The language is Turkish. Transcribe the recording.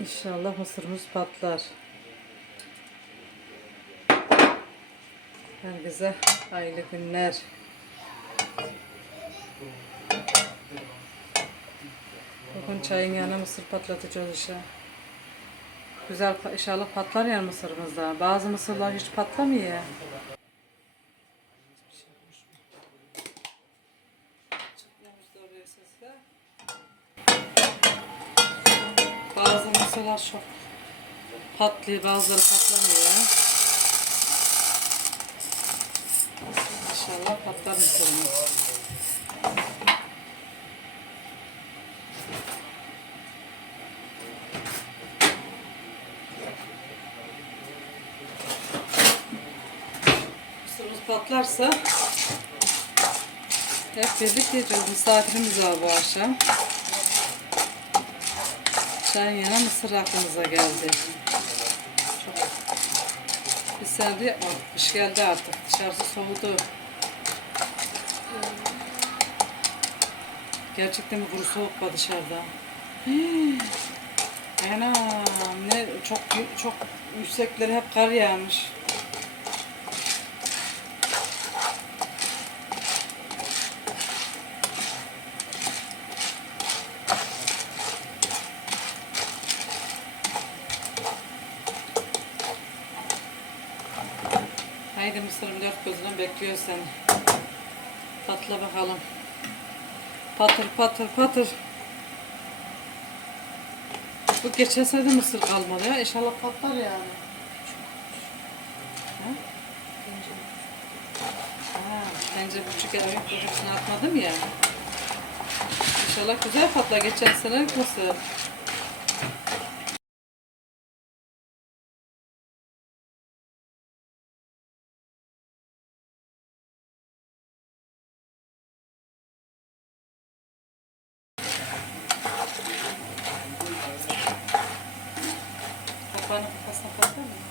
İnşallah mısırımız patlar. Herkese hayırlı günler. Bugün çayın yanına mısır patlatacağız işte. Güzel inşallah patlar ya mısırımız da. Bazı mısırlar hiç patlamıyor. Bazı mısırlar çok patlıyor, bazıları patlamıyor. İnşallah patlar. Mısırımız patlarsa hep birlikte yiyeceğiz. Misafirimiz var bu akşam. Çayın yana mısır aklımıza geldi. Çok serdi, oh, kış geldi artık. Dışarısı soğudu. Gerçekten bir kuru soğuk var dışarıda. Hii. Anam ne çok çok yüksekleri hep kar yağmış. Haydi mısırım dört gözünden bekliyor seni. Patla bakalım. Patır patır patır. Bu geçen sene de mısır kalmadı ya. İnşallah patlar yani. Ha? Ha, bence buçuk ev yok. Buçuksunu atmadım ya. İnşallah güzel patlar. Geçen sene mısır. 嗯。